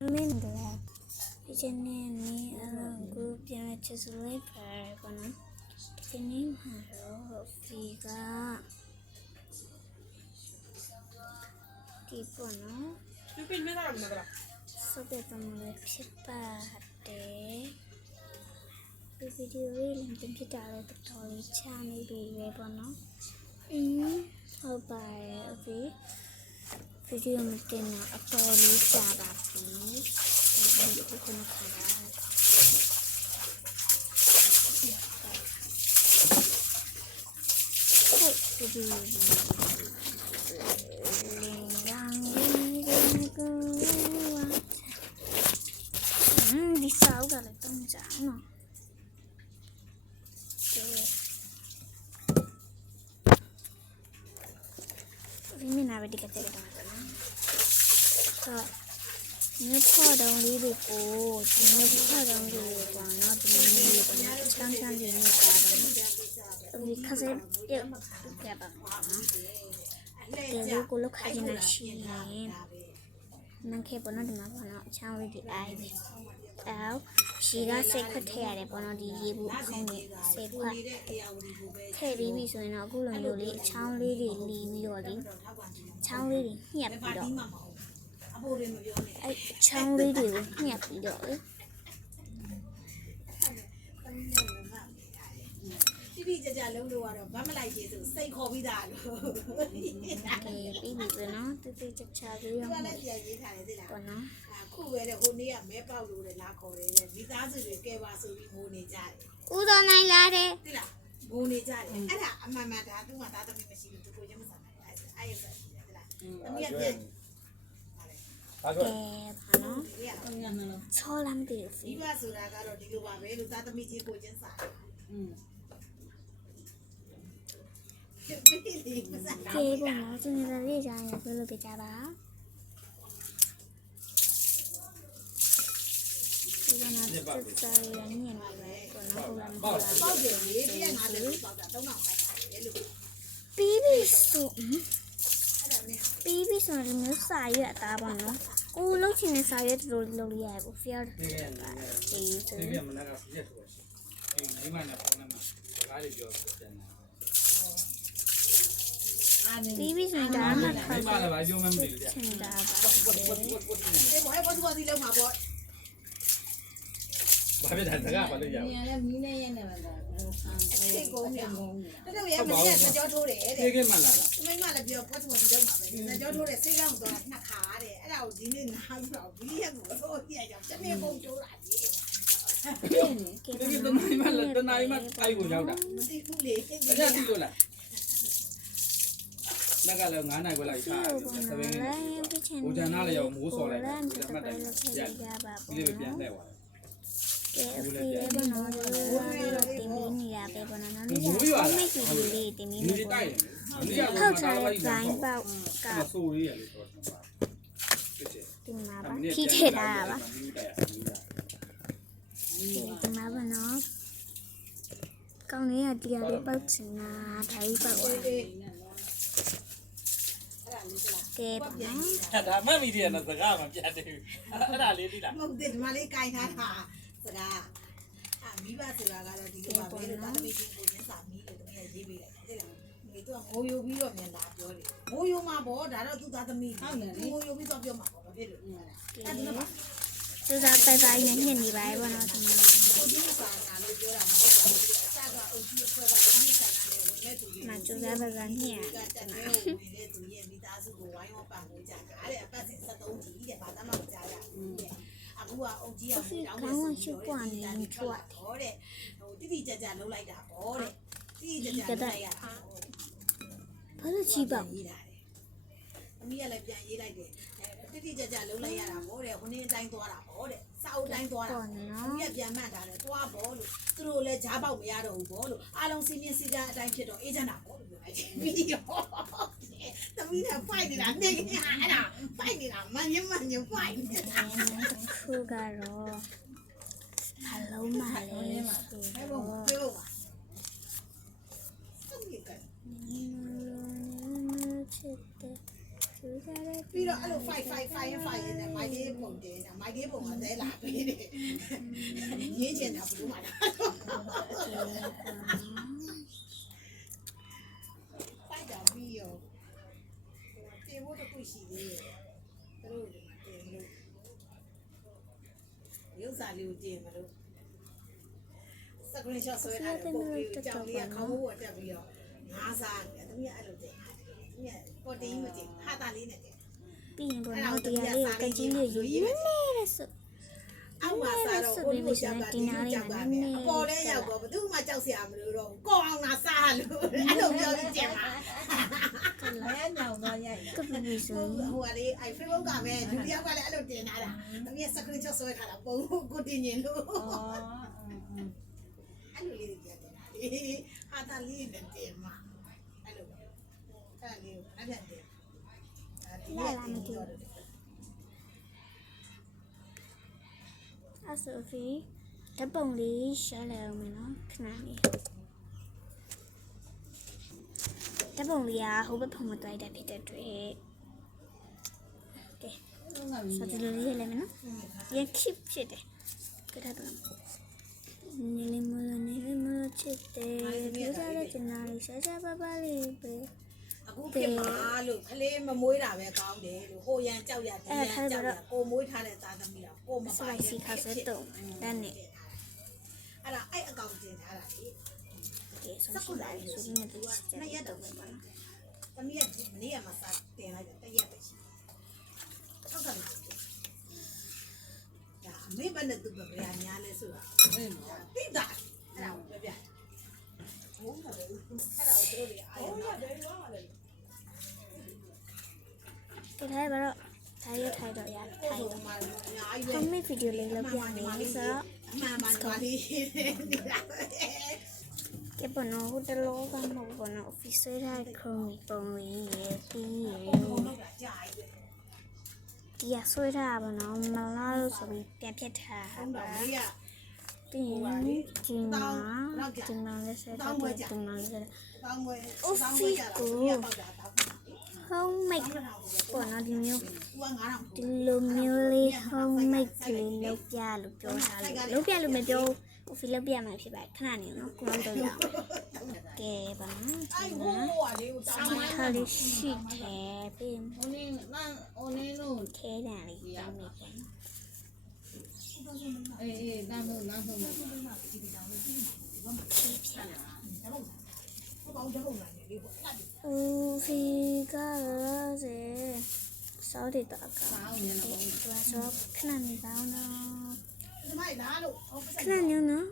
Mindela, Jenny, a group just live for the name her figure. Tipo, no? So that I'm like Chipate. The video really computer at the toy channel be weapon. How by a video making a toy channel. Đi sao cả lại tông trắng rồi. Mình nào đi cái đó. Nếu có đồng lý được cô, nếu có đồng lý được cô, nó thì mình đi được nó chăng chăng gì nữa cả đó. Vì khá sẽ được cái bằng nó. Để cô lúc khai na chi này, năng khép nó thì mà nó chăng đi ai đi. Áo, chỉ là sẽ quét thẻ để bọn nó đi dễ bụ không để sẽ quét thẻ đi vì rồi nó cũng lần đầu lấy chăng lấy để lý rồi đi, chăng lấy để nhập đi đó. Trong đi đều nhập đi đổi. Đi chả lâu rồi đó, bám lại chỉ từ xây kho bây giờ rồi. Cái bị rồi nó từ chả đi không? Còn nó. Khu về để hôm nay mẹ bao đủ để lá kho đấy, đi ra rồi kêu bà xử lý ngô này chạy. U đó này là đấy. Thế là ngô này chạy. Anh à, mà đã đúng mà ta tao mình xin tụi cô chứ mà sao này, ai vậy? Thế là, tao biết biết. Kẹp nó cho làm điều gì? Đi qua sửa ra rồi đi qua về rồi ta tao mình chỉ cô chân sải. Kẹp bọn nó cho nên là đi ra nhà tôi là bị trả báo. Bây giờ nó tự chơi là nhìn của nó không làm bao giờ đi bây giờ nó được bảo đâu nào phải để Baby so nó xài vậy ta bọn nó. Cô lúc thì nó xài rồi lâu dài của phía thì chứ. Baby so đã mà phải chân đã bà biết thành ra bà được giàu. Cái đó vậy mình cho thôi để. cái mà là. Mấy mà là việc có thuần đâu mà vậy. Cho thôi để xây ra một tòa nạc khá để. Cái đầu gì nên nào bảo bí của thôi thì chẳng chắc nên không chỗ lại gì. cái tên này mà tay của nhau đã. Cái ra đi rồi lại. Nó cái là ngán này của lại xa. Ủa cha nó là giàu mũ sò lại. Mà đây. Dạ. Đi về biển này. Cái phía bên nó là tìm mình nhà về bên nó đi ra không mấy chuyện gì đi tìm mình một thật là dáng vào cả tìm mà bác khi thể là bác tìm mà bên nó con nghĩ là đi đi bao chuyện là thấy bao kẹp nó đã mất mi tiền là tất cả mà biết đi đã lấy đi là không tiền mà lấy cay hả hả tất cả mi ba sửa ra rồi đi qua về rồi ta mới tin cô nhân sản mi rồi tụi mình gì vậy thế là người tôi ngồi vô bi rồi mình đãပြောđi ngồi vô mà bỏ đã đâu tụi ta tụi mình ngồi vô bi taoပြောmà bỏ thế được tôi ra tay tay nhảy nhìn đi bài bọn nó thì mà chú ra bài gắn nhẹ có khi có một chiếc quần nhìn chuột cái đấy rất là chi bằng mi lạiပြန်ရေးလိုက်တယ်တိတိကျကျလုံးလိုက်ရတာဗောတဲ့ဟိုနေ့တိုင်းသွားတာဗောတဲ့စောက်တိုင်းသွားတာမြက်ပြန်မှတ်တာတဲ့သွားဗောလို့သူတို့လည်းဂျားပေါက်မရတော့ဘူးဗောလို့အားလုံးစီးမြင့်စီးကြအတိုင်းဖြစ်တော့အေးချမ်းတာဗောလို့ပြောလိုက်တယ်ဗီဒီယိုသမီးကဖိုက်နေတာနေကအဲ့ဒါဖိုက်နေတာမညဖိုက်နေတာခုကတော့အလုံးမလေးဆိုတော့ပြောပါသမီးကချစ်တယ် ပြီးတော့အဲ့လို5နဲ့မိုက်လေးပုံတင်တာမိုက်လေးပုံကသဲလာပြီးတယ်ရင်းချင်တာဘယ်လိုမှလားပိုက်တာပြီးရောတင်ဖို့တခုရှိသေးတယ်သူတို့တင်လို့ရုပ်စာလေးကိုတင်မလို့စကရင်ရှော့ဆွဲထားတဲ့ပုံလေးကိုကြောင်လေးကခေါင်းမိုးတက်ပြီးတော့ငါးစားတယ်တမီးအဲ့လိုတင်တမီးပေါ်တင်မတင်ဟာတာလေးနဲ့တင်ပြီးရင်ဘောနော်တရားလေးကိုကကြီးလေးယူနေတယ်ဆို အောက်မှာစားတော့ဘိုးဘိုးကြောက်ကဒီနားလေးမှာနည်းနည်းအပေါ်လဲရောက်တော့ဘယ်သူမှကြောက်စရာမလိုတော့ကောအောင်လာစားလို့အဲ့လိုပြောပြီးကျင်ပါလဲညောင်တော့ရိုက်က ပ်ပြီးဆို ဟိုကလေအဲ့ Facebook ကပဲလူတယောက်ကလည်းအဲ့လိုတင်လာတာတမီးစကရင်ချော့ဆွဲထားတာပုံကိုတင်ရင်လို့အဲ့လိုလေးတင်တာလေဟာတာလေးနဲ့တင်မှာအဲ့လိုအဲ့လေးအဲ့ပြန်တင်အဲ့ဆိုဖီဓပုံလေးရှားလိုက်အောင်မယ်နော်ခဏလေးဓပုံလေးကဟိုဘက်ဖုံမတွိုက်တဲ့ဖြစ်တဲ့တွေ့ကဲဆိုဒီလိုလေးလည်းမယ်နော်ရန် keep ဖြစ်တယ်ကြည့်တော့နေလေးမလို့ချစ်တယ်ဒီစားတဲ့ကျနာလေးရှားရှားပါပါလေးပဲ အခုဖြစ်မှာလို့ခလေးမမွေးတာပဲကောင်းတယ်လို့ဟိုရန်ကြောက်ရဒီရန်ကြောက်ရကိုမွေးထားတဲ့သားသမီးတော့ကိုမပါ ဆိုင်စီခါစက်တော့တန်းနေ အဲ့ဒါအဲ့အကောင့်တင်ထားတာလေ ကဲဆိုရှိလိုက်ဆိုပြီးနေတူနှစ်ရက်တော့ပဲပါနော်သမီးကမနေ့ကမှစတင်လိုက်တယ်တစ်ရက်ပဲရှိ60လောက်ဒါအမေဘယ်နဲ့သူပဲရညာလဲဆိုတာတိတာအဲ့ဒါကိုပြောပြဘုံတယ်အဲ့ဒါကိုတို့တွေအားရတော့တယ်ရောပါလေ ဒီထိုင်ပါတော့ထိုင်ရထိုင်တော့ရတယ်ထိုင် ဟိုမှာအများကြီးပဲ ခမစ်ဗီဒီယိုလေးလောက်ပြနေဆိုတော့ အမှန်မှန်ပါလေးနေတာ ကဲပေါ်တော့ဟိုတလောကမဟုတ်ပေါ်တော့ officer ထားခုံပုံလေးရပြီးရ ဟုတ်တာကြာပြီ ဒီရဆွဲထားပါတော့မလားလို့ဆိုပြီးပြန်ဖြတ်ထား ဟုတ် ပါ တာလေးက ပြီးရင်ဒီမှာလေးဆက်တော့ဒီမှာလေးဆက် တောင်းဝဲတောင်းဝဲကြတာဒီကပေါက်တာတောင်း homemade ပေါ်တော့ဒီမျိုး သူက9000 ဒီလိုမျိုးလေး homemade ကလေးလုပ်ပြလို့ပြောထားလို့လုပ်ပြလို့မပြောဘူးဖီလုပ်ပြမှာဖြစ်ပါတယ်ခဏနေနော်ကိုလုံးတော့ရအောင်ကဲပါနော် အဲ့ ဒီ ဟို မှာ ကလေးကိုတောင်း ခါလေးရှိတယ်ပြီးရင် Onelo, ခဲတန်လေးတောင်းနေပြန် dame. ပေါင်းတော့လာနေလေးပေါ့ ဦးဖီကလည်းစေစောတယ်တော့ကဒီဆိုခဏနေပါအောင်နော် ဒီမိုက်လားလို့ ခဏနေနော်